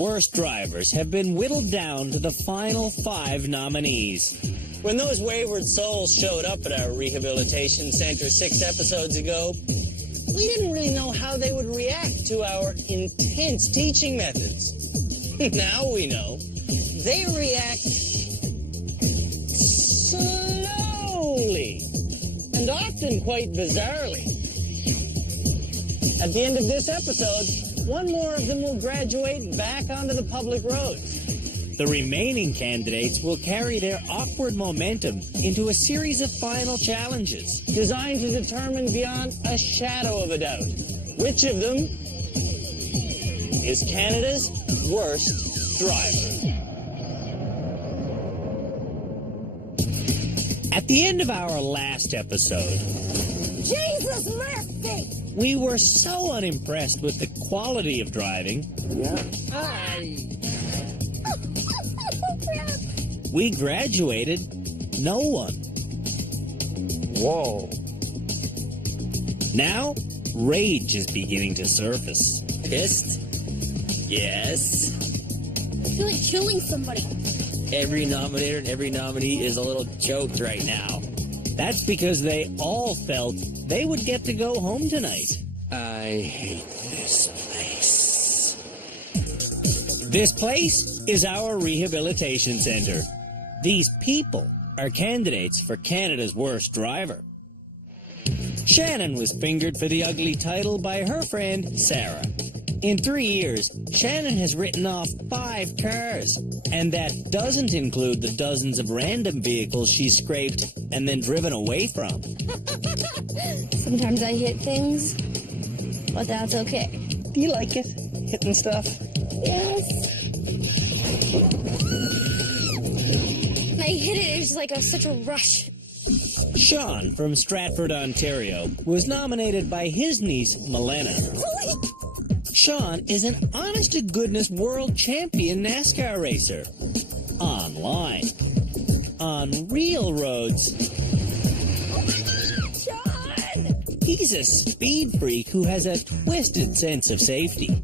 worst drivers have been whittled down to the final 5 nominees. When those wayward souls showed up at our rehabilitation center 6 episodes ago, we didn't really know how they would react to our intense teaching methods. Now we know. They react slowly and often quite bizarrely. At the end of this episode, one more of them will graduate back onto the public roads. The remaining candidates will carry their awkward momentum into a series of final challenges designed to determine beyond a shadow of a doubt which of them is Canada's worst driver. At the end of our last episode, Jesus mercy! we were so unimpressed with the quality of driving, we graduated no one. Whoa. Now, rage is beginning to surface. Pissed? Yes. I feel like killing somebody. Every nominator and every nominee is a little choked right now. That's because they all felt they would get to go home tonight. I hate this place. This place is our rehabilitation center. These people are candidates for Canada's worst driver. Shannon was fingered for the ugly title by her friend Sarah. In 3 years, Shannon has written off 5 cars, and that doesn't include the dozens of random vehicles she scraped and then driven away from. Sometimes I hit things, but that's okay. Do you like it? Hitting stuff? Yes. When I hit it, it was like such a rush. Sean from Stratford, Ontario, was nominated by his niece, Milena. Sean is an honest-to-goodness world champion NASCAR racer. Online. On real roads. Sean! He's a speed freak who has a twisted sense of safety.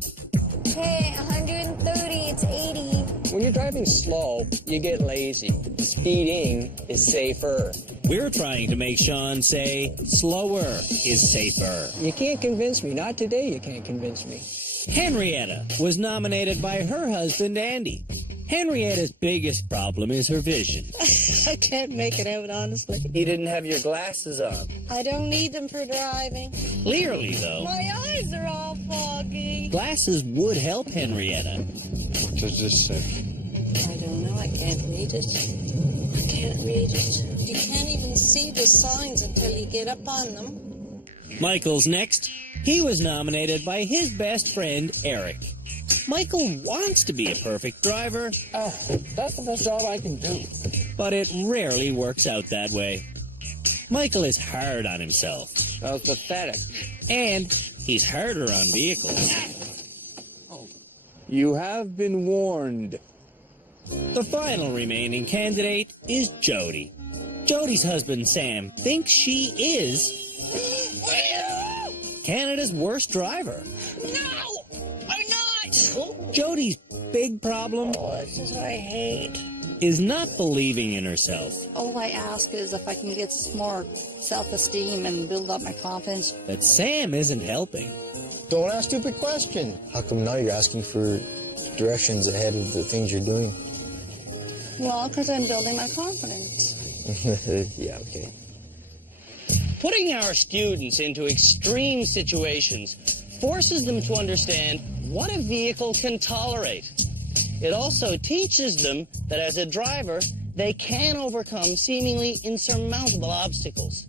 Hey, 130, it's 80. When you're driving slow, you get lazy. Speeding is safer. We're trying to make Sean say slower is safer. You can't convince me. Not today you can't convince me. Henrietta was nominated by her husband, Andy. Henrietta's biggest problem is her vision. I can't make it out, honestly. You didn't have your glasses on. I don't need them for driving. Clearly, though, My eyes are all foggy. glasses would help Henrietta. What does this say? I don't know. I can't read it. I can't read it. You can't even see the signs until you get up on them. Michael's next. He was nominated by his best friend, Eric. Michael wants to be a perfect driver, That's the best job I can do. but it rarely works out that way. Michael is hard on himself, That was pathetic. and he's harder on vehicles. You have been warned. The final remaining candidate is Jody. Jody's husband, Sam, thinks she is Canada's worst driver. No! I'm not! Jody's big problem This is what I hate. is not believing in herself. All I ask is if I can get some more self-esteem and build up my confidence. But Sam isn't helping. Don't ask stupid questions. How come now you're asking for directions ahead of the things you're doing? Well, because I'm building my confidence. Yeah, okay. Putting our students into extreme situations forces them to understand what a vehicle can tolerate. It also teaches them that as a driver, they can overcome seemingly insurmountable obstacles.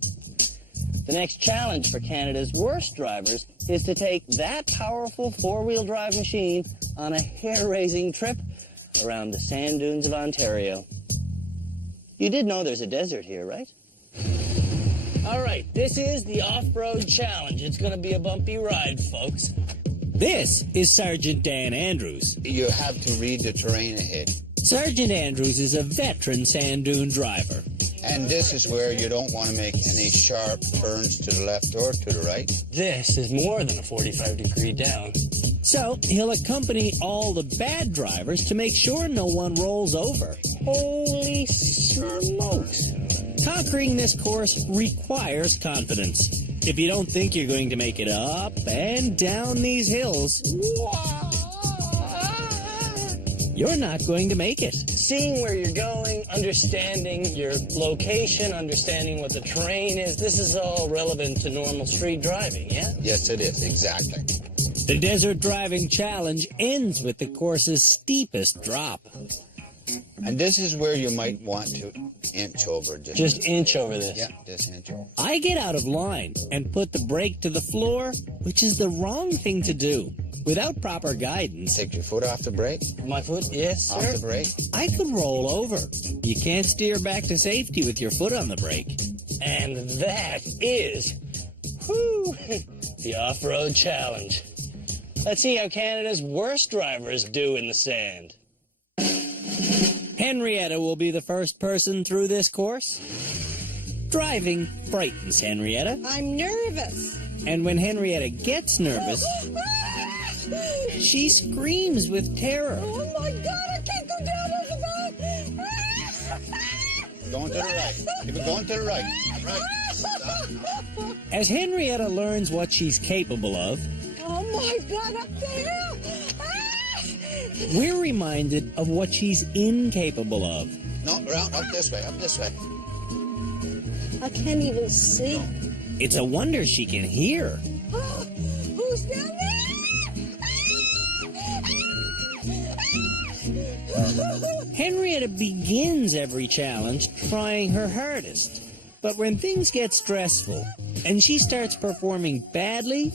The next challenge for Canada's worst drivers is to take that powerful four-wheel drive machine on a hair-raising trip around the sand dunes of Ontario. You did know there's a desert here, right? All right, this is the off-road challenge. It's going to be a bumpy ride, folks. This is Sergeant Dan Andrews. You have to read the terrain ahead. Sergeant Andrews is a veteran sand dune driver. And this is where you don't want to make any sharp turns to the left or to the right. This is more than a 45-degree down. So he'll accompany all the bad drivers to make sure no one rolls over. Holy smokes. Conquering this course requires confidence. If you don't think you're going to make it up and down these hills, you're not going to make it. Seeing where you're going, understanding your location, understanding what the terrain is, this is all relevant to normal street driving, yeah? Yes, it is, exactly. The Desert Driving Challenge ends with the course's steepest drop. And this is where you might want to inch over. Just inch over this. Yeah, just inch over. I get out of line and put the brake to the floor, which is the wrong thing to do. Without proper guidance, Take your foot off the brake, My foot? Yes, off sir. the brake. I could roll over. You can't steer back to safety with your foot on the brake. And that is, whew, the off-road challenge. Let's see how Canada's worst drivers do in the sand. Henrietta will be the first person through this course. Driving frightens Henrietta, I'm nervous. and when Henrietta gets nervous, she screams with terror. Oh my God, I can't go down over that. Going to the right. Keep it going to the right. Right. Stop. As Henrietta learns what she's capable of, Oh my God, up there. we're reminded of what she's incapable of. No, around, up this way, up this way. I can't even see. It's a wonder she can hear. Who's down there? Henrietta begins every challenge trying her hardest. But when things get stressful and she starts performing badly,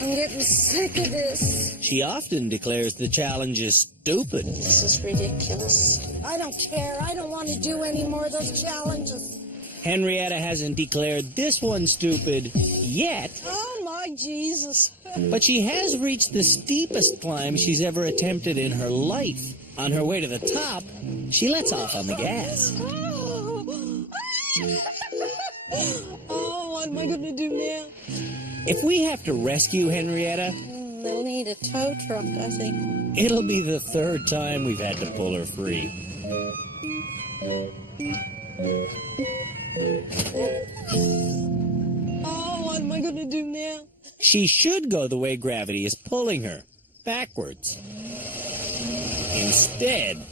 I'm getting sick of this. she often declares the challenge is stupid. This is ridiculous. I don't care. I don't want to do any more of those challenges. Henrietta hasn't declared this one stupid yet, Oh my Jesus. but she has reached the steepest climb she's ever attempted in her life. On her way to the top, she lets off on the gas. Oh, what am I going to do now? If we have to rescue Henrietta, They'll need a tow truck, I think. it'll be the third time we've had to pull her free. Oh, what am I going to do now? She should go the way gravity is pulling her, backwards. Instead,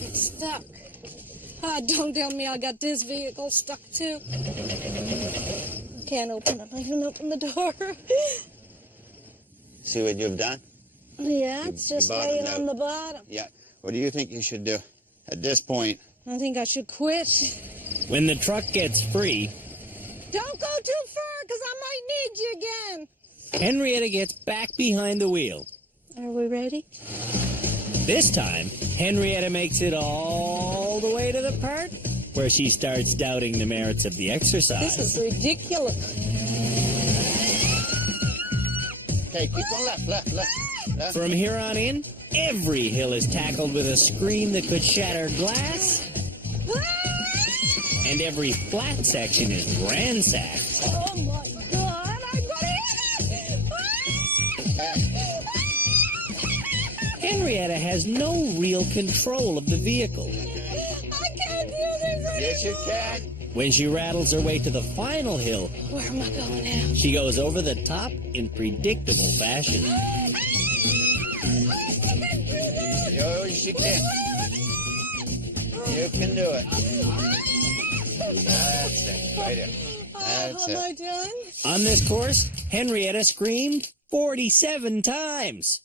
It's stuck. Ah, don't tell me I got this vehicle stuck too. Can't open it. I can open the door. See what you've done? Yeah, it's just bottom laying out. on the bottom. Yeah. What do you think you should do at this point? I think I should quit. when the truck gets free, Don't go too far, because I might need you again. Henrietta gets back behind the wheel. Are we ready? This time, Henrietta makes it all the way to the part where she starts doubting the merits of the exercise. This is ridiculous. Okay, keep on left, left, left. From here on in, every hill is tackled with a scream that could shatter glass, and every flat section is ransacked. Oh my God, I'm gonna hit it! Henrietta has no real control of the vehicle. I can't do this Yes, you can. When she rattles her way to the final hill, Where am I going now? she goes over the top in predictable fashion. Yes, you can. You can do it. That's it. Right there. That's Am I it. done? On this course, Henrietta screamed 47 times.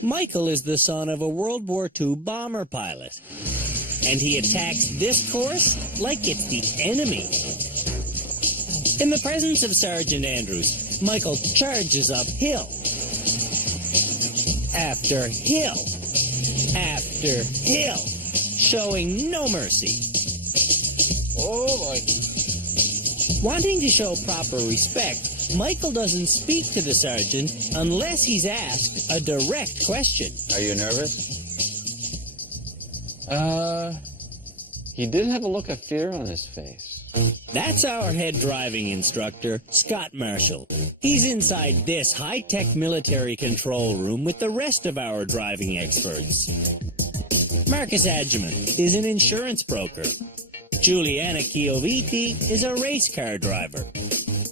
Michael is the son of a World War II bomber pilot, and he attacks this course like it's the enemy. In the presence of Sergeant Andrews, Michael charges up hill after hill after hill, showing no mercy. Oh, boy. Wanting to show proper respect, Michael doesn't speak to the sergeant unless he's asked a direct question. Are you nervous? He did have a look of fear on his face. That's our head driving instructor, Scott Marshall. He's inside this high-tech military control room with the rest of our driving experts. Marcus Adjaman is an insurance broker. Juliana Chioviti is a race car driver.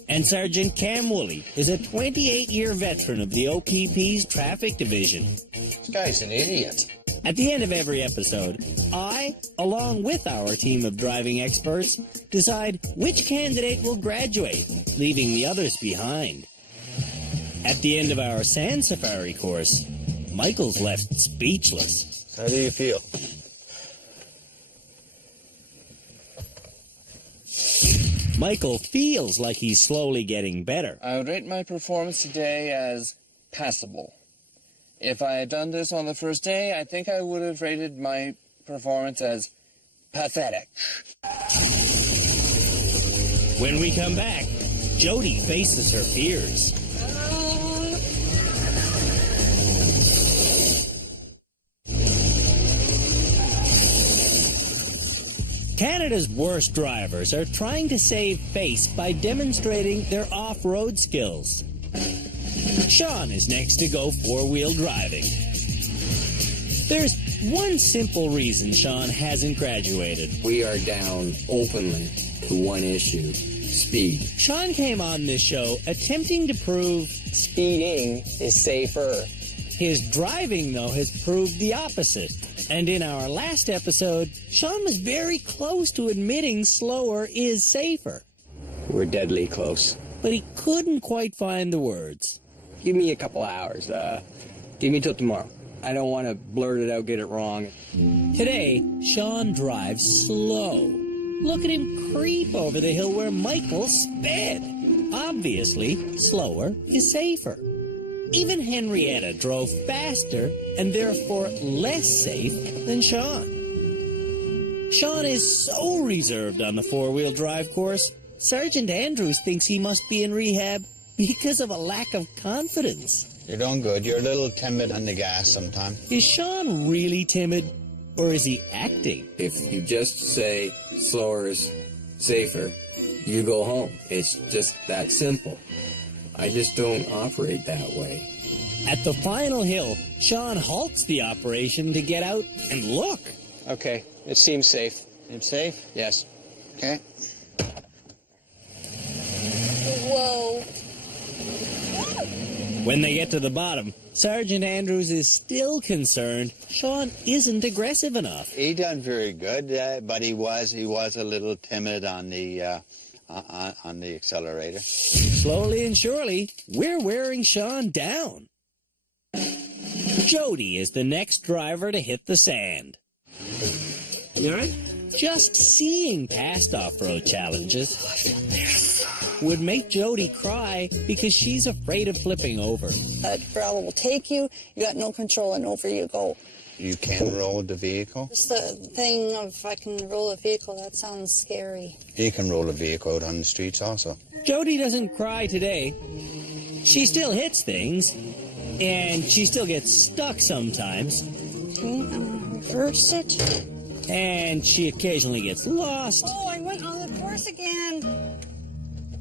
And Sergeant Cam Woolley is a 28-year veteran of the OPP's traffic division. This guy's an idiot. At the end of every episode, I, along with our team of driving experts, decide which candidate will graduate, leaving the others behind. At the end of our sand safari course, Michael's left speechless. How do you feel? Michael feels like he's slowly getting better. I would rate my performance today as passable. If I had done this on the first day, I think I would have rated my performance as pathetic. When we come back, Jody faces her fears. Canada's worst drivers are trying to save face by demonstrating their off-road skills. Sean is next to go four-wheel driving. There's one simple reason Sean hasn't graduated. We are down openly to one issue: speed. Sean came on this show attempting to prove speeding is safer. His driving, though, has proved the opposite. And in our last episode, Sean was very close to admitting slower is safer. We're deadly close. But he couldn't quite find the words. Give me a couple hours. Give me till tomorrow. I don't want to blurt it out, get it wrong. Today, Sean drives slow. Look at him creep over the hill where Michael sped. Obviously, slower is safer. Even Henrietta drove faster and therefore less safe than Sean. Sean is so reserved on the four-wheel drive course, Sergeant Andrews thinks he must be in rehab because of a lack of confidence. You're doing good. You're a little timid on the gas sometimes. Is Sean really timid, or is he acting? If you just say slower is safer, you go home. It's just that simple. I just don't operate that way. At the final hill, Sean halts the operation to get out and look. Okay, it seems safe. It's safe? Yes. Okay. Whoa. When they get to the bottom, Sergeant Andrews is still concerned Sean isn't aggressive enough. He done very good, but he was a little timid on the accelerator. Slowly and surely, we're wearing Sean down. Jody is the next driver to hit the sand. You all right? Just seeing past off-road challenges would make Jody cry because she's afraid of flipping over. That gravel will take you. You got no control, and over you go. You can roll the vehicle? Just the thing of if I can roll a vehicle, that sounds scary. You can roll a vehicle out on the streets also. Jody doesn't cry today. She still hits things, and she still gets stuck sometimes. Okay, reverse it. And she occasionally gets lost. Oh, I went on the course again.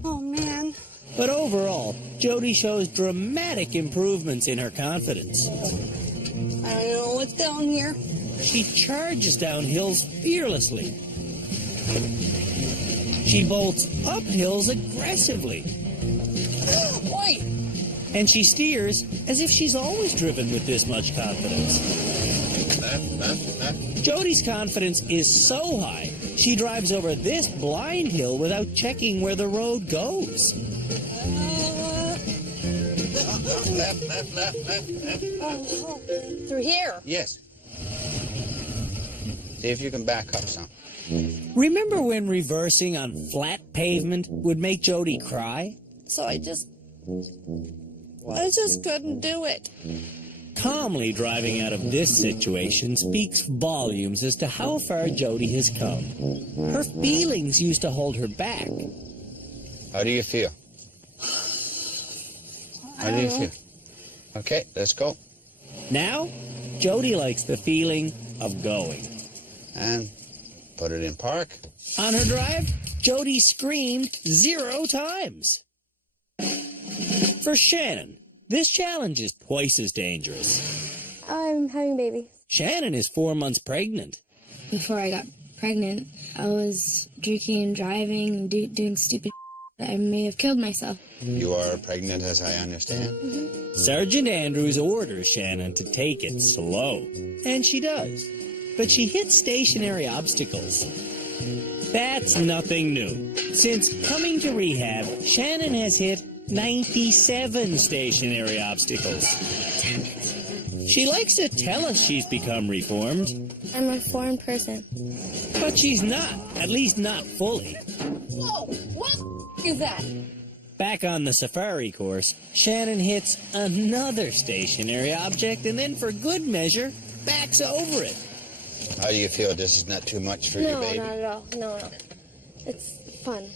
Oh, man. But overall, Jody shows dramatic improvements in her confidence. I don't know what's down here. She charges down hills fearlessly. She bolts up hills aggressively. Wait. And she steers as if she's always driven with this much confidence. Jody's confidence is so high, she drives over this blind hill without checking where the road goes. Oh, through here. Yes. See if you can back up some. Remember when reversing on flat pavement would make Jody cry? So I just couldn't do it. Calmly driving out of this situation speaks volumes as to how far Jody has come. Her feelings used to hold her back. How do you feel? How do you feel? Okay, let's go. Now, Jody likes the feeling of going. And put it in park. On her drive, Jody screamed 0 times. For Shannon, this challenge is twice as dangerous. I'm having a baby. Shannon is 4 months pregnant. Before I got pregnant, I was drinking and driving and doing stupid shit. I may have killed myself. You are pregnant, as I understand. Sergeant Andrews orders Shannon to take it slow, and she does. But she hits stationary obstacles. That's nothing new. Since coming to rehab, Shannon has hit 97 stationary obstacles. Damn it. She likes to tell us she's become reformed, I'm a foreign person. but she's not, at least not fully. Whoa, what is that? Back on the safari course, Shannon hits another stationary object and then, for good measure, backs over it. How do you feel? This is not too much for your No, baby? not at all. No. It's fun.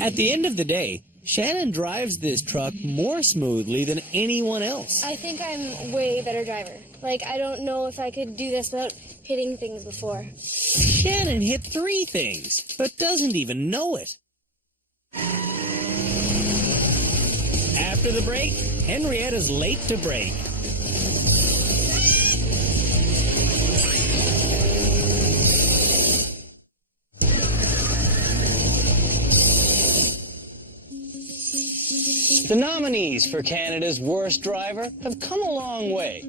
At the end of the day, Shannon drives this truck more smoothly than anyone else. I think I'm a way better driver. Like, I don't know if I could do this without hitting things before. Shannon hit 3 things, but doesn't even know it. After the break, Henrietta's late to break. The nominees for Canada's worst driver have come a long way,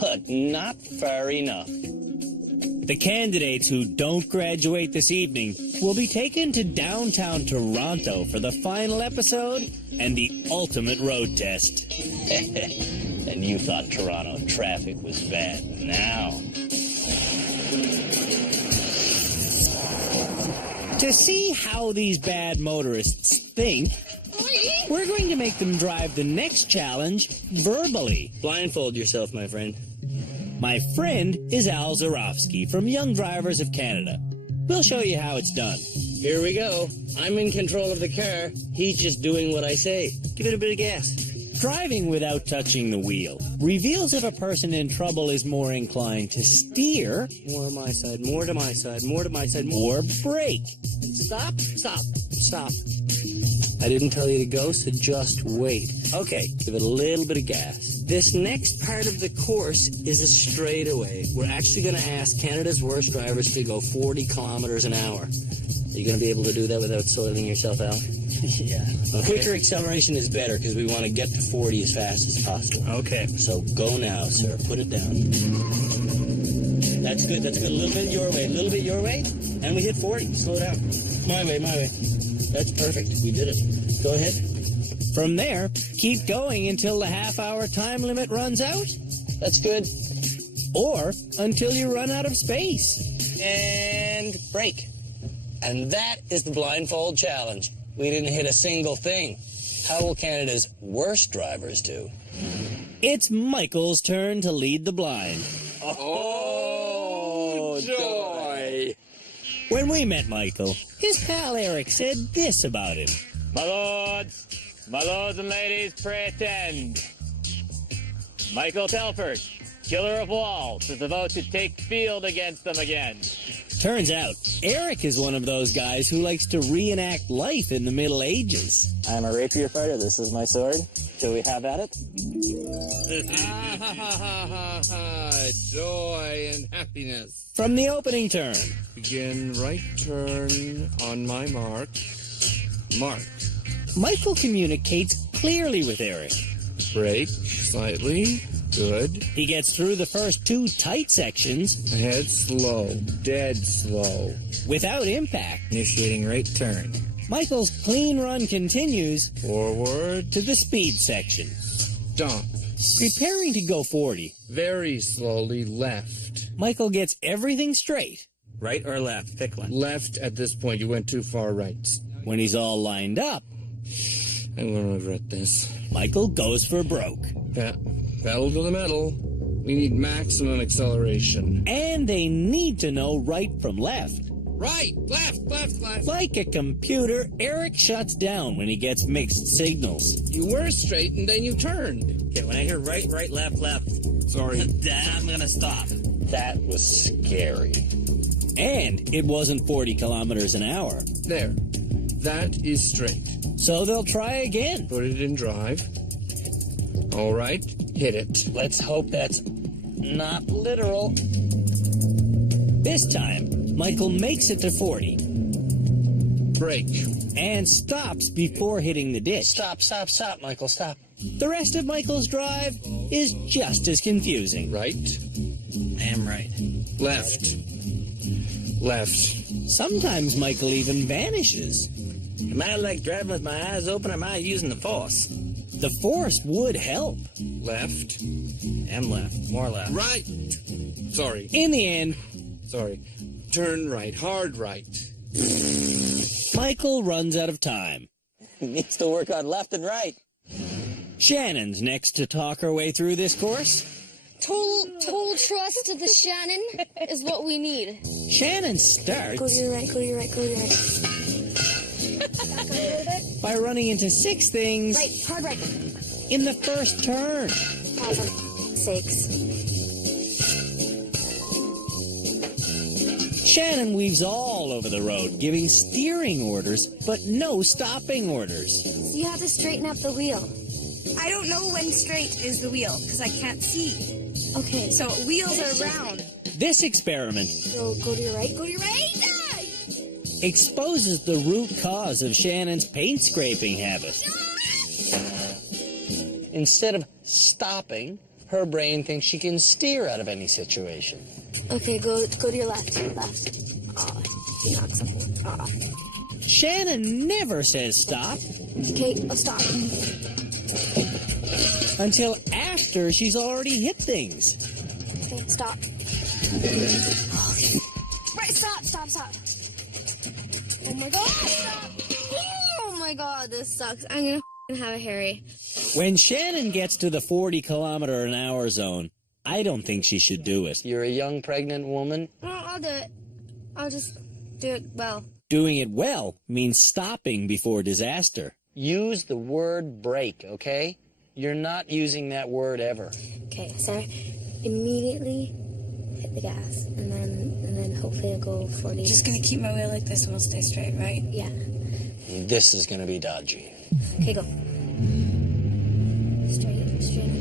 but not far enough. The candidates who don't graduate this evening will be taken to downtown Toronto for the final episode and the ultimate road test. And you thought Toronto traffic was bad. Now, To see how these bad motorists think, we're going to make them drive the next challenge verbally. blindfold yourself, my friend. My friend is Al Zarofsky from Young Drivers of Canada. We'll show you how it's done. Here we go. I'm in control of the car. He's just doing what I say. Give it a bit of gas. Driving without touching the wheel reveals if a person in trouble is more inclined to steer More to my side, more to my side, more to my side, more. or brake. Stop, stop, stop. I didn't tell you to go, so just wait. Okay, give it a little bit of gas. This next part of the course is a straightaway. We're actually going to ask Canada's worst drivers to go 40 kilometers an hour. Are you going to be able to do that without soiling yourself out? Yeah. Okay. Quicker acceleration is better because we want to get to 40 as fast as possible. Okay. So go now, sir. Put it down. That's good. That's good. A little bit your way. A little bit your way. And we hit 40. Slow down. My way, my way. That's perfect. We did it. Go ahead. From there, keep going until the half-hour time limit runs out, That's good. or until you run out of space. And break. And that is the blindfold challenge. We didn't hit a single thing. How will Canada's worst drivers do? It's Michael's turn to lead the blind. Oh, joy. When we met Michael, his pal Eric said this about him. My lords and ladies, pray attend. Michael Telford, killer of walls, is about to take field against them again. Turns out, Eric is one of those guys who likes to reenact life in the Middle Ages. I'm a rapier fighter. This is my sword. Shall we have at it? Joy and happiness. From the opening turn, Begin right turn on my mark. Mark. Michael communicates clearly with Eric. Brake slightly. Good. He gets through the first 2 tight sections Ahead slow. Dead slow. without impact. Initiating right turn. Michael's clean run continues Forward. to the speed section. Stop. Preparing to go 40, Very slowly left. Michael gets everything straight. Right or left? Pick one. Left at this point. You went too far right. When he's all lined up, I'm going to regret this. Michael goes for broke. Pedal to the metal. We need maximum acceleration. And they need to know right from left. Right, left. Like a computer, Eric shuts down when he gets mixed signals. You were straight and then you turned. Okay, when I hear right, left. Sorry. I'm gonna stop. That was scary. And it wasn't 40 kilometers an hour. There. That is straight. So they'll try again. Put it in drive. All right, hit it. Let's hope that's not literal. This time, Michael makes it to 40. Brake. And stops before hitting the ditch. Stop, Michael, stop. The rest of Michael's drive is just as confusing. Right. I'm right. Left. Left. Sometimes Michael even vanishes. Am I like driving with my eyes open, or am I using the force? The force would help. Left. I'm left. More left. Right. Sorry. In the end, Sorry. Turn right. Hard right. Michael runs out of time. Needs to work on left and right. Shannon's next to talk her way through this course. Total trust to the Shannon is what we need. Shannon starts Go to your right, go to your right, go to your right. by running into 6 things Right, hard right. in the first turn. Oh, for sakes. Shannon weaves all over the road, giving steering orders, but no stopping orders. So you have to straighten up the wheel. I don't know when straight is the wheel because I can't see. Okay. So wheels are round. This experiment Go to your right, go to your right. exposes the root cause of Shannon's paint scraping habit. Instead of stopping, her brain thinks she can steer out of any situation. Okay, go to your left. Left. Oh, he knocks up. Oh. Shannon never says stop Okay, I'll stop. until after she's already hit things. Okay, stop. Right, stop. Oh my god, stop. Oh my god, this sucks. I'm gonna have a Harry. When Shannon gets to the 40-kilometer-an-hour zone, I don't think she should do it. You're a young pregnant woman. No, I'll do it. I'll just do it well. Doing it well means stopping before disaster. Use the word brake, okay? You're not using that word ever. Okay, so immediately hit the gas, and then hopefully I'll go 40. Just gonna keep my wheel like this and we'll stay straight, right? Yeah. This is gonna be dodgy. Okay, go. Straight.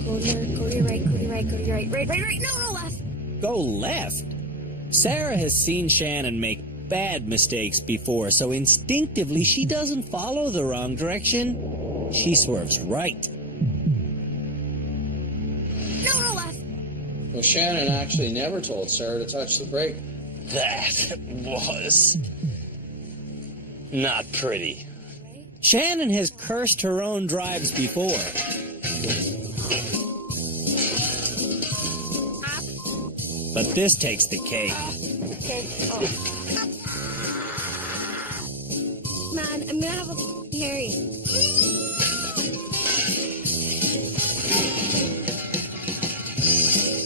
Go to your right, go to your right, go to your right. Right, no, left. Go left. Sarah has seen Shannon make bad mistakes before, so instinctively she doesn't follow the wrong direction. She swerves right. No, left. Well, Shannon actually never told Sarah to touch the brake. That was not pretty. Shannon has cursed her own drives before. But this takes the cake. Okay. Oh. Man, I'm gonna have a Harry.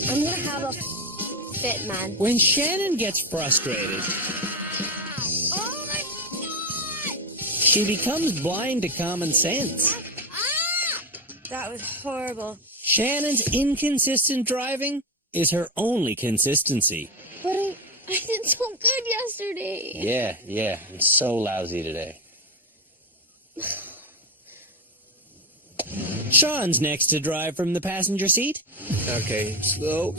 I'm gonna have a fit, man. When Shannon gets frustrated, Oh my god! she becomes blind to common sense. That was horrible. Shannon's inconsistent driving is her only consistency. But I did so good yesterday. Yeah, I'm so lousy today. Sean's next to drive from the passenger seat. Okay, slow.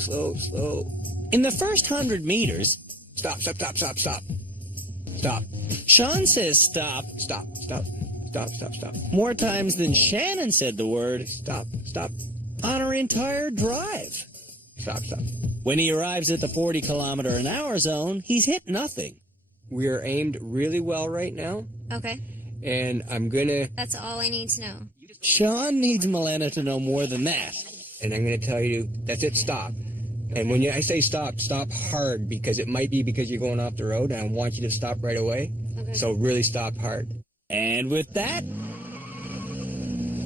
In the first 100 meters, Stop. Sean says stop Stop. more times than Shannon said the word Stop. on her entire drive. Stop. When he arrives at the 40-kilometer-an-hour zone, he's hit nothing. We are aimed really well right now, Okay, and I'm gonna that's all I need to know. Sean needs Milena to know more than that. tell you that's it. Stop. And when I say stop hard, because it might be because you're going off the road, and I want you to stop right away. Okay. So really stop hard. And with that,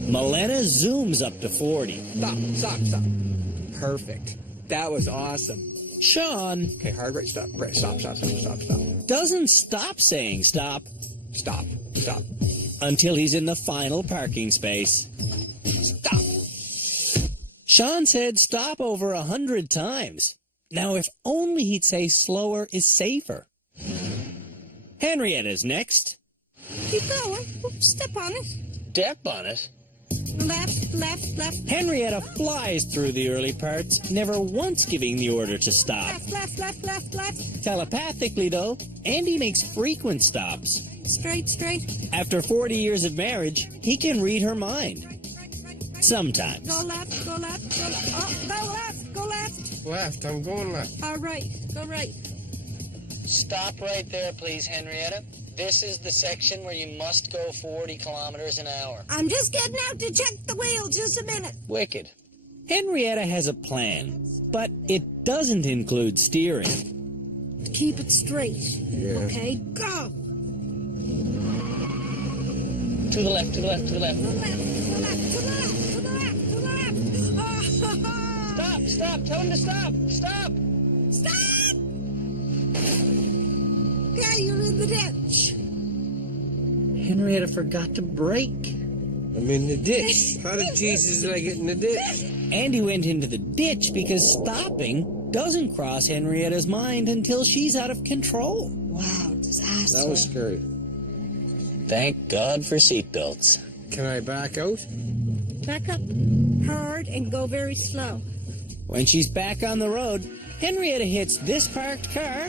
Milena zooms up to 40. Stop. Perfect. That was awesome. Sean Okay, hard right, stop. Stop. doesn't stop saying stop Stop. until he's in the final parking space. Stop. Sean said stop over 100 times. Now, if only he'd say slower is safer. Henrietta's next. Keep going. Oops, step on it. Step on it. Left, left, left. Henrietta flies through the early parts, never once giving the order to stop. Left, left, left, left, left. Telepathically, though, Andy makes frequent stops. Straight, straight. After 40 years of marriage, he can read her mind. Sometimes. Go left, go left, go left. Oh, go left, go left. Left, I'm going left. All right, go right. Stop right there, please, Henrietta. This is the section where you must go 40 kilometers an hour. I'm just getting out to check the wheel. Just a minute. Wicked. Henrietta has a plan, but it doesn't include steering. Keep it straight. Yeah. Okay, go. To the left, to the left, to the left. To the left, to the left, to the left, to the left, to the left. Oh, Stop, stop. Tell him to stop. Stop. stop! Yeah, you're in the ditch. Henrietta forgot to brake. I'm in the ditch. How did Jesus did I get in the ditch? Andy went into the ditch because stopping doesn't cross Henrietta's mind until she's out of control. Wow, disaster. That was scary. Thank God for seatbelts. Can I back out? Back up hard and go very slow. When she's back on the road, Henrietta hits this parked car,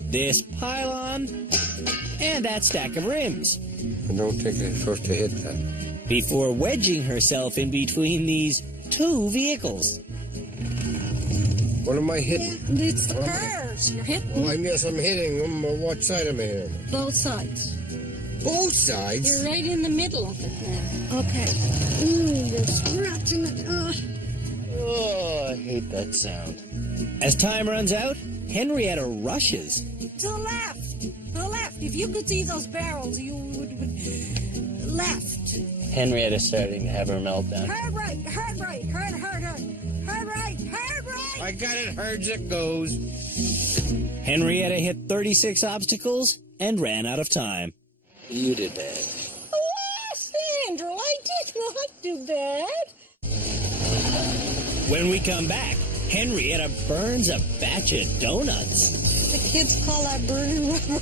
this pylon, and that stack of rims. I don't think I'm supposed to hit that. Before wedging herself in between these two vehicles. What am I hitting? It's the cars. You're hitting Well, I guess I'm hitting them, but what side am I hitting? both sides. Both sides? You're right in the middle of it now. Okay. Ooh, you're scratching it. Oh, I hate that sound. As time runs out, Henrietta rushes. To the left. To the left. If you could see those barrels, you would left. Henrietta's starting to have her meltdown. Hard right. Hard right. Hard, hard, hard. Hard right. Hard right. I got it hard as it goes. Henrietta hit 36 obstacles and ran out of time. You did bad. Oh, Sandra, I did not do that. When we come back, Henrietta burns a batch of donuts. The kids call that burning rubber.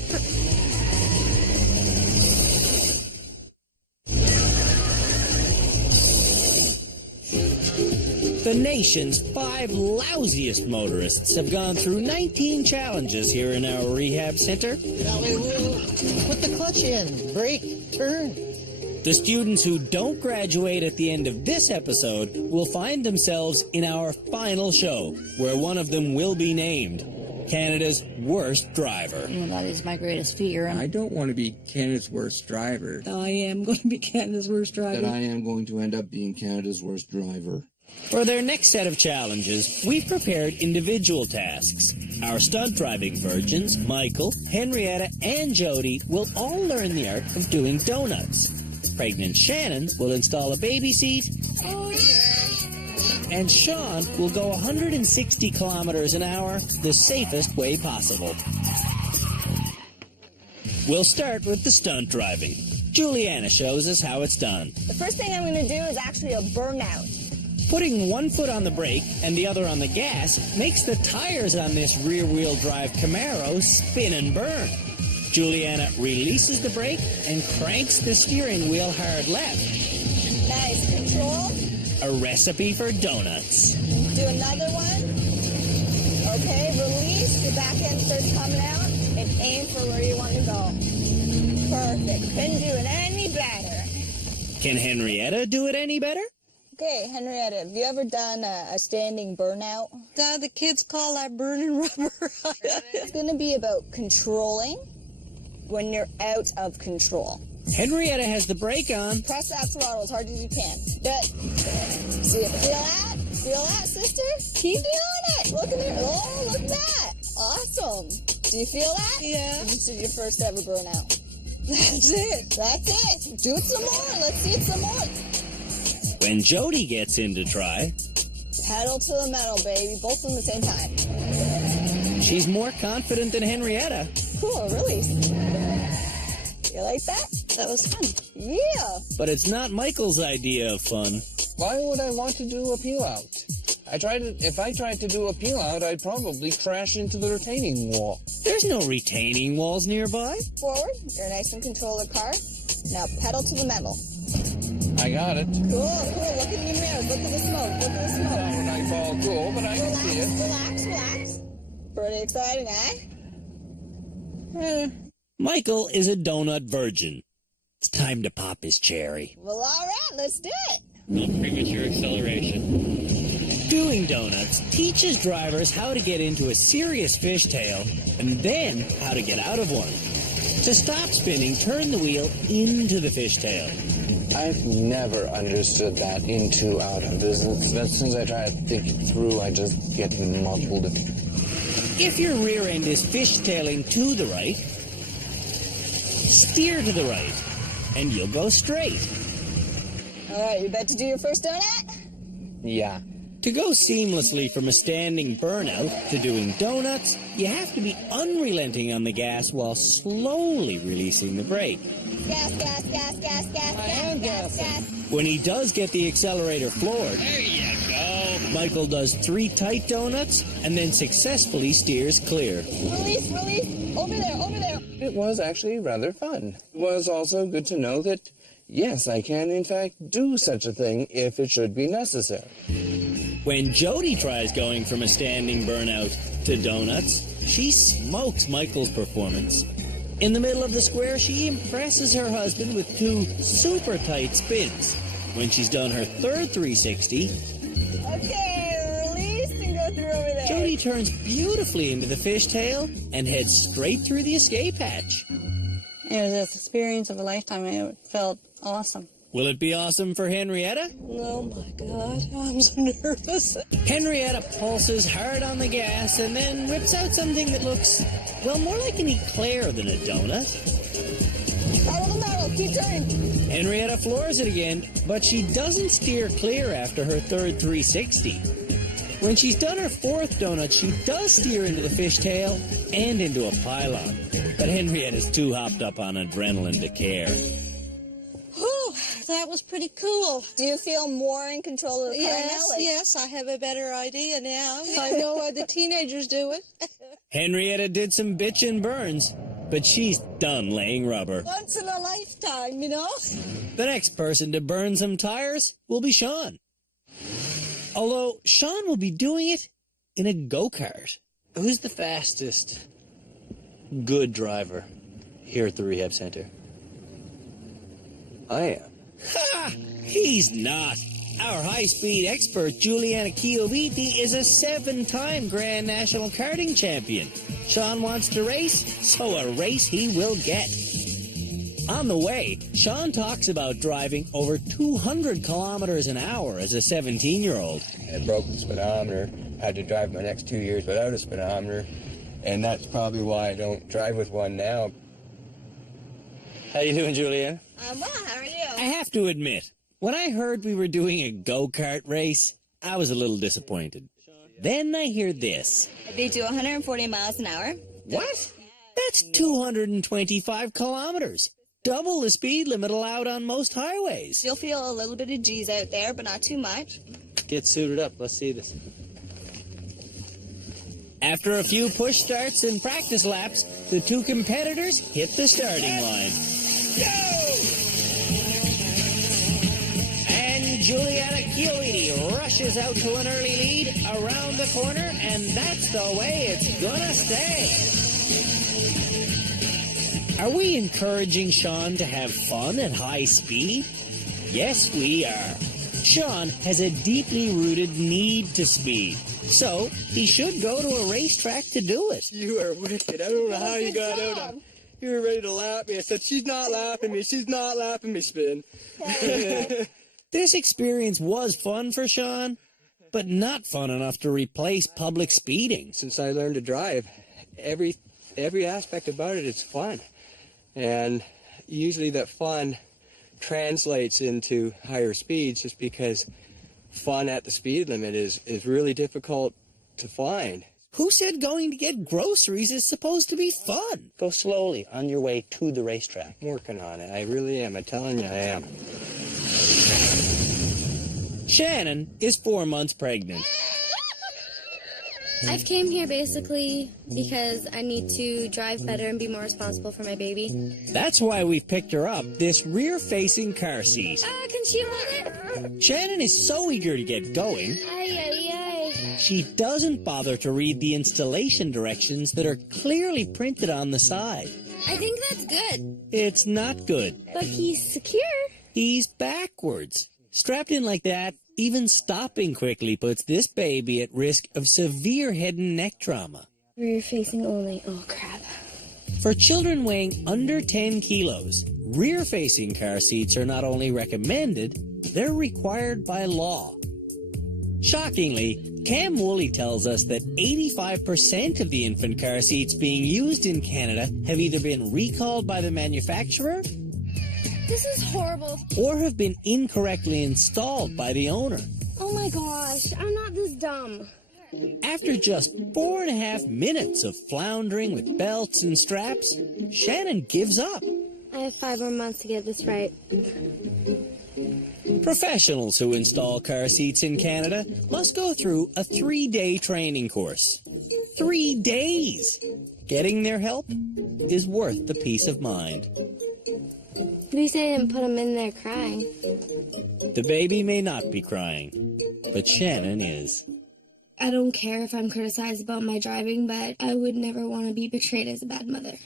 The nation's 5 lousiest motorists have gone through 19 challenges here in our rehab center. Put the clutch in, brake, turn. The students who don't graduate at the end of this episode will find themselves in our final show, where one of them will be named Canada's worst driver. Well, that is my greatest fear. I don't want to be Canada's worst driver. I am going to be Canada's worst driver. That I am going to end up being Canada's worst driver. For their next set of challenges, we've prepared individual tasks. Our stunt driving virgins, Michael, Henrietta, and Jody, will all learn the art of doing donuts. Pregnant Shannon will install a baby seat. Oh, yeah. And Sean will go 160 kilometers an hour the safest way possible. We'll start with the stunt driving. Juliana shows us how it's done. The first thing I'm going to do is actually a burnout. Putting one foot on the brake and the other on the gas makes the tires on this rear-wheel drive Camaro spin and burn. Juliana releases the brake and cranks the steering wheel hard left. Nice. Control. A recipe for donuts. Do another one. Okay, release. The back end starts coming out and aim for where you want to go. Perfect. Couldn't do it any better. Can Henrietta do it any better? Okay, Henrietta, have you ever done a standing burnout? The kids call that burning rubber. It's going to be about controlling when you're out of control. Henrietta has the brake on. Press that throttle as hard as you can. Good. See it? Feel that? Feel that, sister? Keep doing it. Look at there. Oh, look at that. Awesome. Do you feel that? Yeah. This is your first ever burnout. That's it. That's it. Do it some more. Let's see it some more. When Jody gets in to try, Pedal to the metal, baby. Both of them at the same time. she's more confident than Henrietta. Cool, release. You like that? That was fun. Yeah. But it's not Michael's idea of fun. Why would I want to do a peel out? If I tried to do a peel out, I'd probably crash into the retaining wall. There's no retaining walls nearby. Forward. You're nice and control the car. Now pedal to the metal. I got it. Cool. Look in your mirror. Look at the smoke. Not what I call cool, but I can see it. Relax. Pretty exciting, eh? Michael is a donut virgin. It's time to pop his cherry. Well, all right. Let's do it. No premature acceleration. Doing donuts teaches drivers how to get into a serious fishtail and then how to get out of one. To stop spinning, turn the wheel into the fishtail. I've never understood that into out of business. Since I try to think it through, I just get muddled. If your rear end is fishtailing to the right, steer to the right, and you'll go straight. All right, you bet to do your first donut? Yeah. To go seamlessly from a standing burnout to doing donuts, you have to be unrelenting on the gas while slowly releasing the brake. Gas. When he does get the accelerator floored, There you go. Michael does 3 tight donuts and then successfully steers clear. Release. Over there. It was actually rather fun. It was also good to know that, yes, I can in fact do such a thing if it should be necessary. When Jody tries going from a standing burnout to donuts, she smokes Michael's performance. In the middle of the square, she impresses her husband with 2 super tight spins. When she's done her third 360, Okay, release and go through over there. Jody turns beautifully into the fishtail and heads straight through the escape hatch. It was this experience of a lifetime. It felt awesome. Will it be awesome for Henrietta? Oh my God, I'm so nervous. Henrietta pulses hard on the gas and then whips out something that looks, well, more like an eclair than a donut. Pedal to metal, keep turning. Henrietta floors it again, but she doesn't steer clear after her third 360. When she's done her 4th donut, she does steer into the fishtail and into a pylon. But Henrietta's too hopped up on adrenaline to care. Whew, that was pretty cool. Do you feel more in control of the car now? Yes, I have a better idea now. I know why the teenagers do it. Henrietta did some bitchin' burns, but she's done laying rubber. Once in a lifetime, you know? The next person to burn some tires will be Sean. Although Sean will be doing it in a go-kart. Who's the fastest good driver here at the rehab center? I am. Ha! He's not. Our high-speed expert, Giuliana Chioviti, is a 7-time Grand National Karting Champion. Sean wants to race, so a race he will get. On the way, Sean talks about driving over 200 kilometers an hour as a 17-year-old. I broke the speedometer, had to drive my next 2 years without a speedometer, and that's probably why I don't drive with one now. How you doing, Julianne? I'm well, how are you? I have to admit, when I heard we were doing a go-kart race, I was a little disappointed. Then I hear this. I beat you 140 miles an hour. What? That's 225 kilometers. Double the speed limit allowed on most highways. You'll feel a little bit of G's out there, but not too much. Get suited up. Let's see this. After a few push starts and practice laps, the 2 competitors hit the starting line. Go! And Giuliana Chioviti rushes out to an early lead around the corner, and that's the way it's gonna stay. Are we encouraging Sean to have fun at high speed? Yes, we are. Sean has a deeply rooted need to speed, so he should go to a racetrack to do it. You are wicked. I don't know how you got out of it. You were ready to lap me. I said, she's not lapping me. She's not lapping me, Spin. This experience was fun for Sean, but not fun enough to replace public speeding. Since I learned to drive, every aspect about it is fun. And usually that fun translates into higher speeds just because fun at the speed limit is really difficult to find. Who said going to get groceries is supposed to be fun? Go slowly on your way to the racetrack. I'm working on it. I really am. I'm telling you, I am. Shannon is 4 months pregnant. I've came here basically because I need to drive better and be more responsible for my baby. That's why we've picked her up this rear-facing car seat. Can she hold it? Shannon is so eager to get going, she doesn't bother to read the installation directions that are clearly printed on the side. I think that's good. It's not good. But he's secure. He's backwards. Strapped in like that, even stopping quickly puts this baby at risk of severe head and neck trauma. Rear facing only. Oh, crap. For children weighing under 10 kilos, rear-facing car seats are not only recommended, they're required by law. Shockingly, Cam Woolley tells us that 85% of the infant car seats being used in Canada have either been recalled by the manufacturer This is horrible. or have been incorrectly installed by the owner. Oh my gosh, I'm not this dumb. After just 4.5 minutes of floundering with belts and straps, Shannon gives up. I have 5 more months to get this right. Professionals who install car seats in Canada must go through a 3-day training course. 3 days! Getting their help is worth the peace of mind. At least I didn't put him in there crying. The baby may not be crying, but Shannon is. I don't care if I'm criticized about my driving, but I would never want to be betrayed as a bad mother.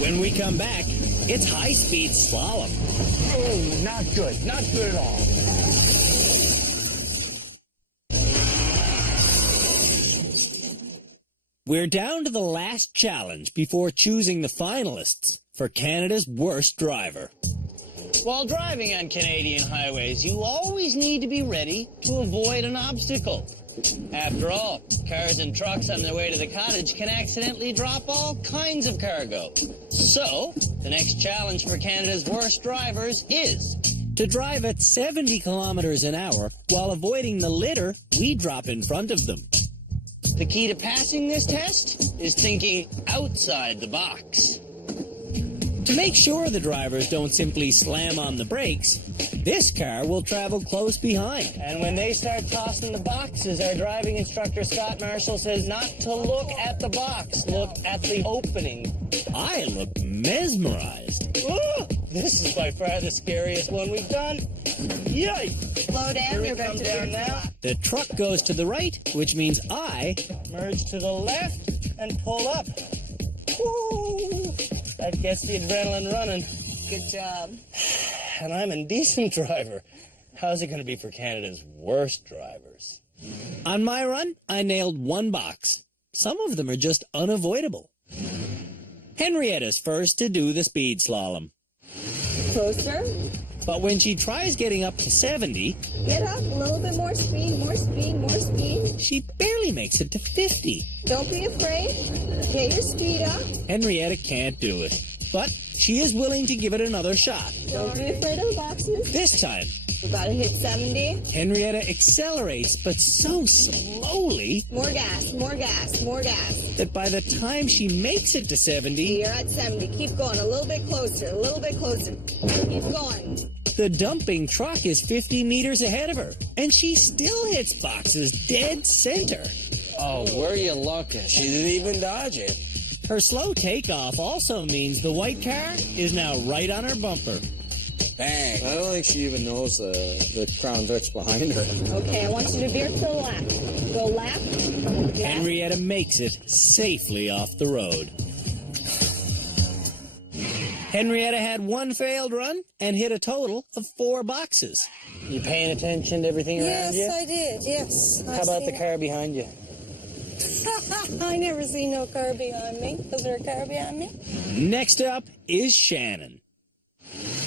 When we come back, it's high-speed slalom. Oh, not good. Not good at all. We're down to the last challenge before choosing the finalists for Canada's worst driver. While driving on Canadian highways, you always need to be ready to avoid an obstacle. After all, cars and trucks on their way to the cottage can accidentally drop all kinds of cargo. So, the next challenge for Canada's worst drivers is to drive at 70 kilometers an hour while avoiding the litter we drop in front of them. the key to passing this test is thinking outside the box. To make sure the drivers don't simply slam on the brakes, this car will travel close behind. And when they start tossing the boxes, our driving instructor, Scott Marshall, says not to look at the box, look at the opening. I look mesmerized. Ooh, this is by far the scariest one we've done. Yikes! Slow down, Here we you're come about to down now. The truck goes to the right, which means I Merge to the left and pull up. Woo! That gets the adrenaline running. Good job. And I'm a decent driver. How's it going to be for Canada's worst drivers? On my run, I nailed one box. Some of them are just unavoidable. Henrietta's first to do the speed slalom. Closer. But when she tries getting up to 70... Get up, a little bit more speed, more speed, more speed. She barely makes it to 50. Don't be afraid. Get your speed up. Henrietta can't do it. But she is willing to give it another shot. Don't be afraid of the boxes. This time, We gotta hit 70. Henrietta accelerates, but so slowly... More gas, more gas, more gas. ...that by the time she makes it to 70... You're at 70. Keep going. A little bit closer. A little bit closer. Keep going. The dumping truck is 50 meters ahead of her, and she still hits boxes dead center. Oh, where you looking? She didn't even dodge it. Her slow takeoff also means the white car is now right on her bumper. Bang. I don't think she even knows the Crown Vic's behind her. Okay, I want you to veer to the left. Go left. Henrietta makes it safely off the road. Henrietta had one failed run and hit a total of 4 boxes. You paying attention to everything around you? Yes, I did. Yes. How about the car behind you? I never see no car behind me. Is there a car behind me? Next up is Shannon.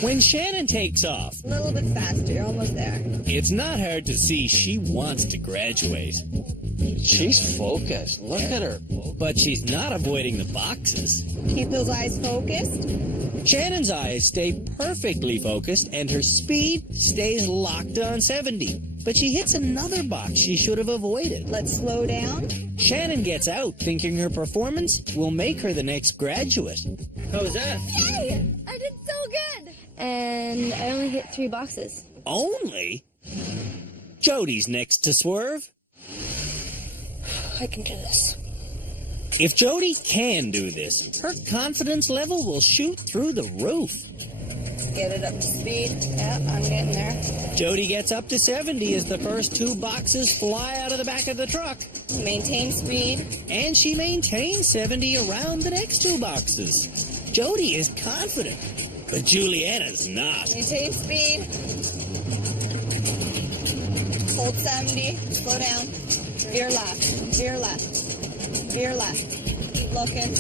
When Shannon takes off, A little bit faster. You're almost there. it's not hard to see she wants to graduate. She's focused. Look at her. But she's not avoiding the boxes. Keep those eyes focused. Shannon's eyes stay perfectly focused and her speed stays locked on 70. But she hits another box she should have avoided. Let's slow down. Shannon gets out thinking her performance will make her the next graduate. How was that? Yay! I did so good! And I only hit 3 boxes. Only? Jody's next to swerve. I can do this. If Jody can do this, her confidence level will shoot through the roof. Get it up to speed. Yeah, I'm getting there. Jody gets up to 70 as the first 2 boxes fly out of the back of the truck. Maintain speed. And she maintains 70 around the next 2 boxes. Jody is confident, but Juliana's not. Maintain speed. Hold 70. Slow down. Veer left. Veer left. Veer left. Keep looking.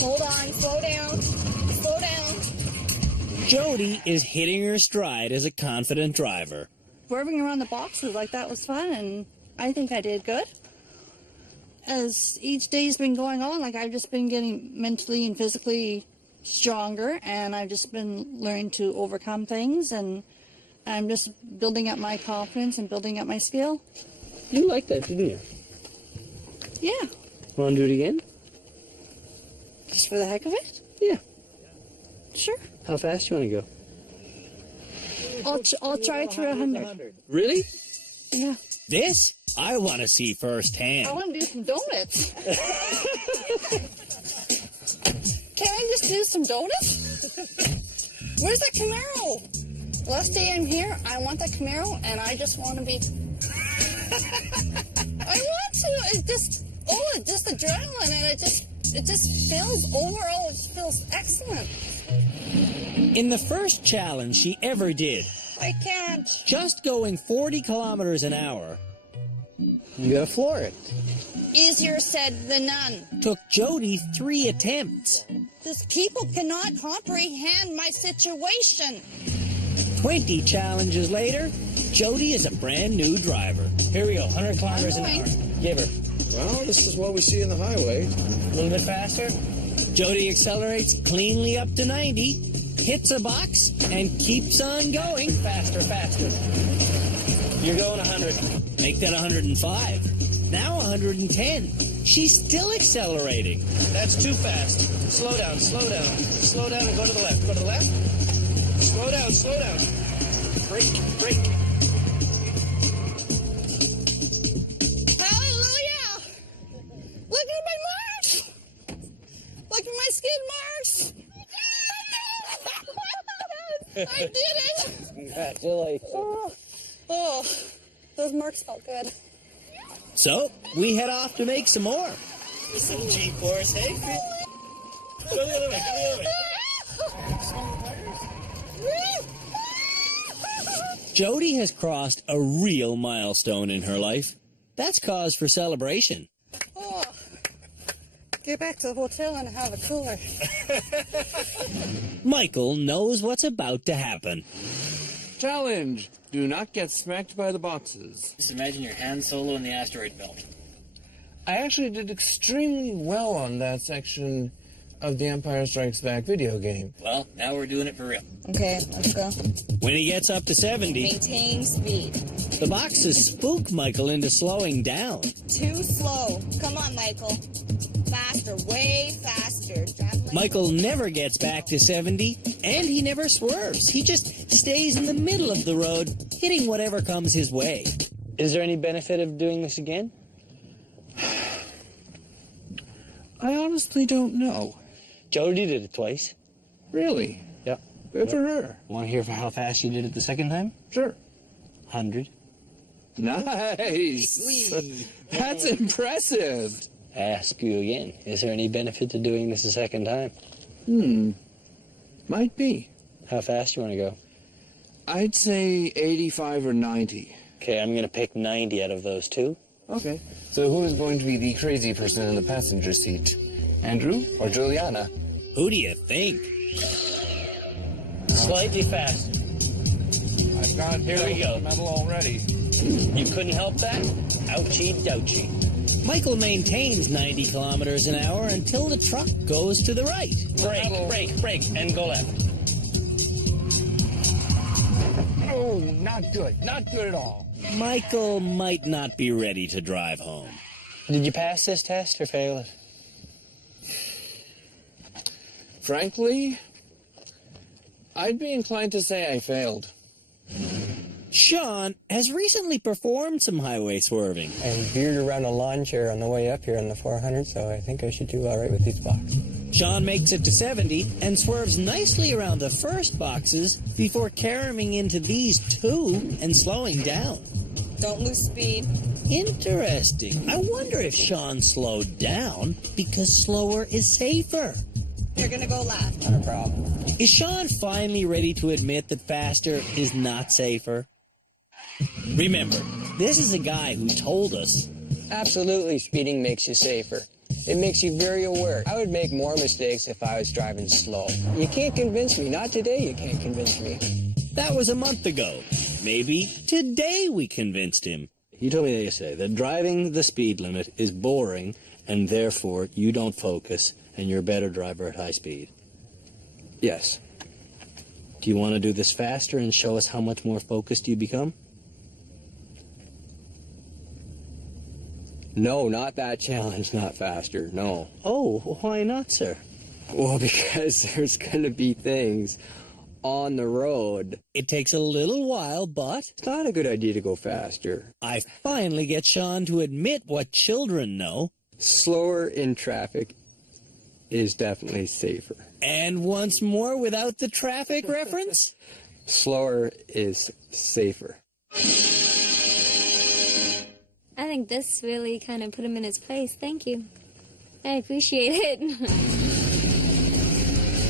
Hold on. Slow down. Slow down. Jody is hitting her stride as a confident driver. Swerving around the boxes like that was fun, and I think I did good. As each day's been going on, like I've just been getting mentally and physically stronger, and I've just been learning to overcome things, and I'm just building up my confidence and building up my skill. You liked that, didn't you? Yeah. Want to do it again? Just for the heck of it? Yeah. Sure. How fast do you want to go? I'll try through 100. Really? Yeah. This I want to see firsthand. I want to do some donuts. Can I just do some donuts? Where's that Camaro? Last day I'm here, I want that Camaro, and I just want to be... I want to. It just adrenaline, and it just feels, overall, it feels excellent. In the first challenge she ever did, I can't. just going 40 kilometers an hour, You gotta floor it. Easier said than done. took Jody 3 attempts. These people cannot comprehend my situation. 20 challenges later, Jody is a brand new driver. Here we go, 100 kilometers an hour. Give her. Well, this is what we see in the highway. A little bit faster. Jody accelerates cleanly up to 90, hits a box, and keeps on going. Faster, faster. You're going 100. Make that 105. Now 110. She's still accelerating. That's too fast. Slow down, slow down. Slow down and go to the left. Go to the left. Slow down, slow down. Brake, brake. Hallelujah! Look at my marks! Look at my skid marks! I did it! Congratulations. Oh, those marks felt good. So, we head off to make some more. Some G-force, hey? Go the other way, go the other way. Jody has crossed a real milestone in her life. That's cause for celebration. Oh, get back to the hotel and have a cooler. Michael knows what's about to happen. Challenge. Do not get smacked by the boxes. Just imagine your Han Solo in the asteroid belt. I actually did extremely well on that section of the Empire Strikes Back video game. Well, now we're doing it for real. Okay, let's go. When he gets up to 70, Maintain speed. the boxes spook Michael into slowing down. Too slow. Come on, Michael. Faster, way faster. Michael never gets back to 70, and he never swerves. He just stays in the middle of the road, hitting whatever comes his way. Is there any benefit of doing this again? I honestly don't know. Jody did it twice. Really? Yep. Good for her. Want to hear how fast you did it the second time? Sure. 100. Nice. That's impressive. I ask you again, is there any benefit to doing this a second time? Might be. How fast you want to go? I'd say 85 or 90. Okay, I'm going to pick 90 out of those 2. Okay. So who is going to be the crazy person in the passenger seat? Andrew or Juliana? Who do you think? Slightly faster. I've got Here we go. metal already. You couldn't help that? Ouchie douchie. Michael maintains 90 kilometers an hour until the truck goes to the right. Brake, brake, brake, and go left. Oh, not good. Not good at all. Michael might not be ready to drive home. Did you pass this test or fail it? Frankly, I'd be inclined to say I failed. Sean has recently performed some highway swerving. And veered around a lawn chair on the way up here on the 400, so I think I should do all right with these boxes. Sean makes it to 70 and swerves nicely around the first boxes before caroming into these two and slowing down. Don't lose speed. Interesting. I wonder if Sean slowed down because slower is safer. You're gonna go last. Not a problem. Is Sean finally ready to admit that faster is not safer? Remember, this is a guy who told us. Absolutely, speeding makes you safer. It makes you very aware. I would make more mistakes if I was driving slow. You can't convince me. Not today, you can't convince me. That was a month ago. Maybe today we convinced him. He told me yesterday that driving the speed limit is boring, and therefore you don't focus, and you're a better driver at high speed. Yes. Do you want to do this faster and show us how much more focused you become? No, not that challenge, not faster, no. Oh, why not, sir? Well, because there's going to be things on the road. It takes a little while, but it's not a good idea to go faster. I finally get Sean to admit what children know. Slower in traffic is definitely safer. And once more, without the traffic reference? Slower is safer. I think this really kind of put him in his place. Thank you. I appreciate it.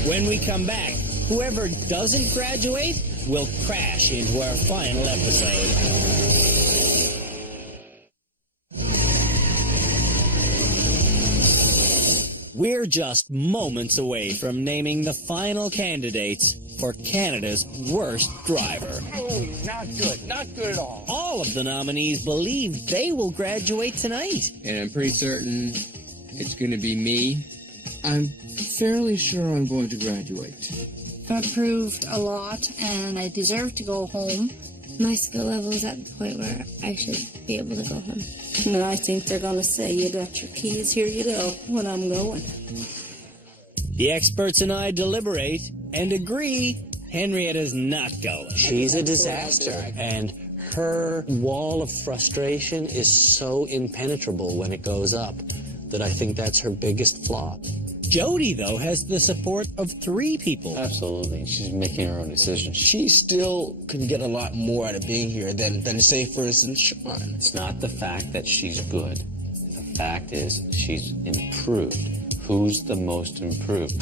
When we come back, whoever doesn't graduate will crash into our final episode. We're just moments away from naming the final candidates for Canada's worst driver. Oh, not good. Not good at all. All of the nominees believe they will graduate tonight. And I'm pretty certain it's going to be me. I'm fairly sure I'm going to graduate. I've proved a lot, and I deserve to go home. My skill level is at the point where I should be able to go home. And I think they're going to say, you got your keys, here you go, when I'm going. The experts and I deliberate and agree Henrietta's not going. She's a disaster, and her wall of frustration is so impenetrable when it goes up that I think that's her biggest flaw. Jody, though, has the support of 3 people. Absolutely. She's making her own decisions. She still could get a lot more out of being here than say, for instance, Sean. It's not the fact that she's good. The fact is she's improved. Who's the most improved?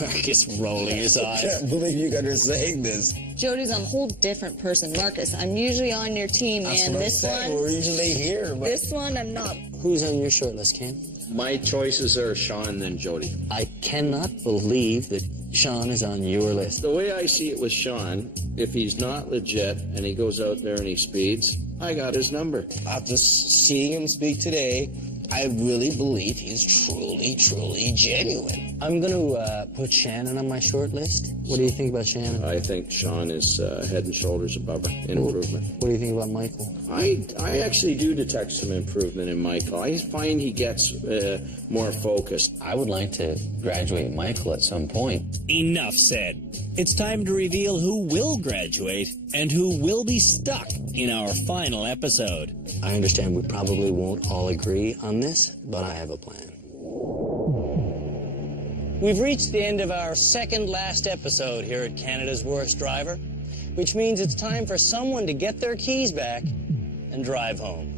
Marcus rolling his eyes. I can't believe you guys are saying this. Jody's a whole different person. Marcus, I'm usually on your team, That's man. what This I'm saying. one, We're usually here, but this one, I'm not. Who's on your short list, Cam? My choices are Sean and Jody. I cannot believe that Sean is on your list. The way I see it with Sean, if he's not legit and he goes out there and he speeds, I got his number. After seeing him speak today, I really believe he's truly, truly genuine. I'm going to put Shannon on my short list. What do you think about Shannon? I think Sean is head and shoulders above her in improvement. What do you think about Michael? I actually do detect some improvement in Michael. I find he gets more focused. I would like to graduate Michael at some point. Enough said. It's time to reveal who will graduate and who will be stuck in our final episode. I understand we probably won't all agree on this, but I have a plan. We've reached the end of our second last episode here at Canada's Worst Driver, which means it's time for someone to get their keys back and drive home.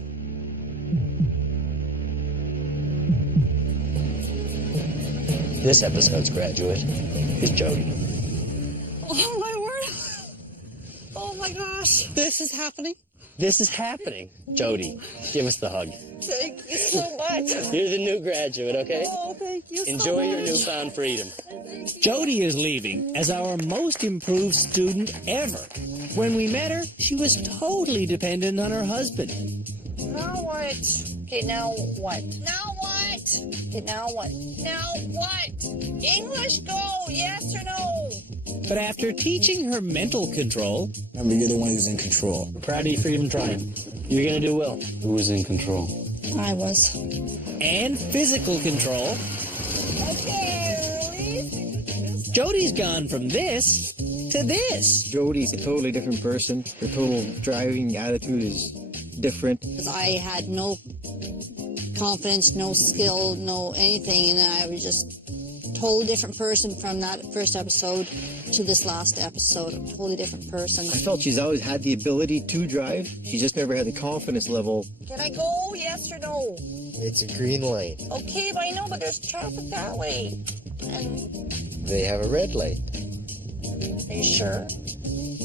This episode's graduate is Jody. Oh, my word. Oh, my gosh. This is happening? This is happening. Jody, give us the hug. Thank you so much. You're the new graduate, okay? Oh, thank you so much. Enjoy your newfound freedom. Jody is leaving as our most improved student ever. When we met her, she was totally dependent on her husband. Now what? Okay, now what? Now what? Okay, now what? Now what? English, go, yes or no? But after teaching her mental control... Remember, you're the one who's in control. I'm proud of you for even trying. You're going to do well. Who was in control? I was. And physical control... Okay, Jody's gone from this to this. Jody's a totally different person. Her total driving attitude is different. I had no confidence, no skill, no anything, and I was just a totally different person from that first episode to this last episode. A totally different person. I felt she's always had the ability to drive. She just never had the confidence level. Can I go? Yes or no? It's a green light. Okay, but I know, but there's traffic that way. And They have a red light. are you sure?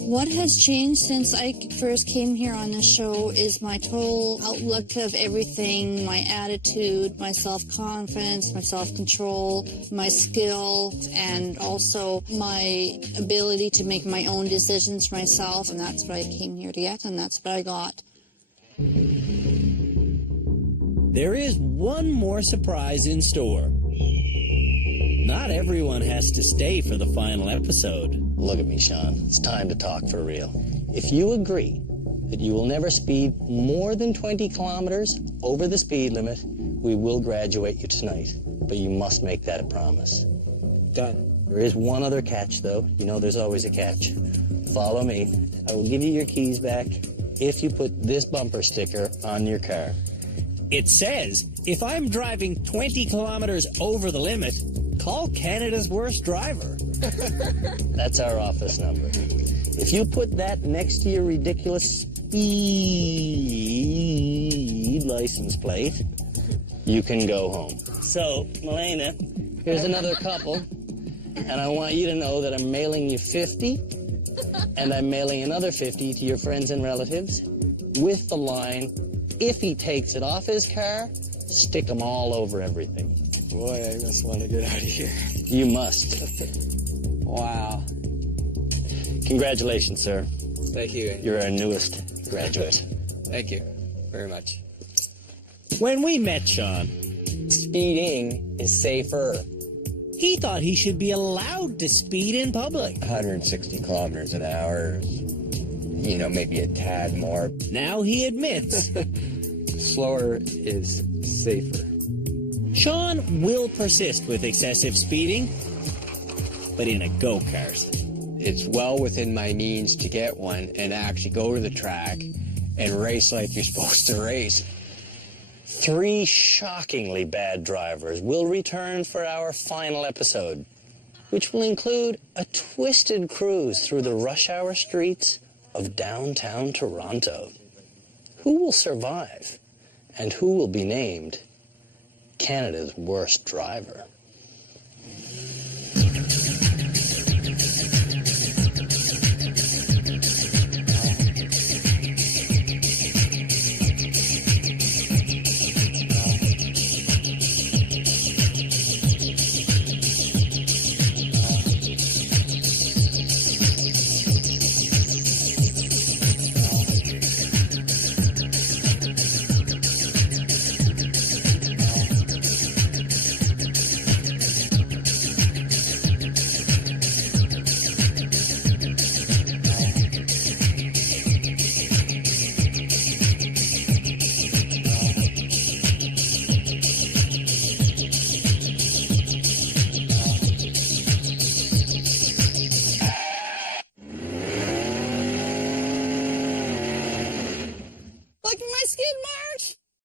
What has changed since I first came here on this show is my total outlook of everything, my attitude, my self-confidence, my self-control, my skill, and also my ability to make my own decisions for myself. And that's what I came here to get, and that's what I got. There is one more surprise in store. Not everyone has to stay for the final episode. Look at me, Sean. It's time to talk for real. If you agree that you will never speed more than 20 kilometers over the speed limit, we will graduate you tonight. But you must make that a promise. Done. There is one other catch, though. You know there's always a catch. Follow me. I will give you your keys back if you put this bumper sticker on your car. It says, if I'm driving 20 kilometers over the limit, call Canada's worst driver. That's our office number. If you put that next to your ridiculous speed license plate, you can go home. So, Milena, here's another couple, and I want you to know that I'm mailing you 50, and I'm mailing another 50 to your friends and relatives with the line, if he takes it off his car, stick them all over everything. Boy, I must want to get out of here. You must. Wow. Congratulations, sir. Thank you. You're our newest graduate. Thank you very much. When we met Sean, Speeding is safer. he thought he should be allowed to speed in public. 160 kilometers an hour, you know, maybe a tad more. Now he admits Slower is safer. Sean will persist with excessive speeding, but in a go-kart. It's well within my means to get one and actually go to the track and race like you're supposed to race. 3 shockingly bad drivers will return for our final episode, which will include a twisted cruise through the rush hour streets of downtown Toronto. Who will survive, and who will be named Canada's worst driver?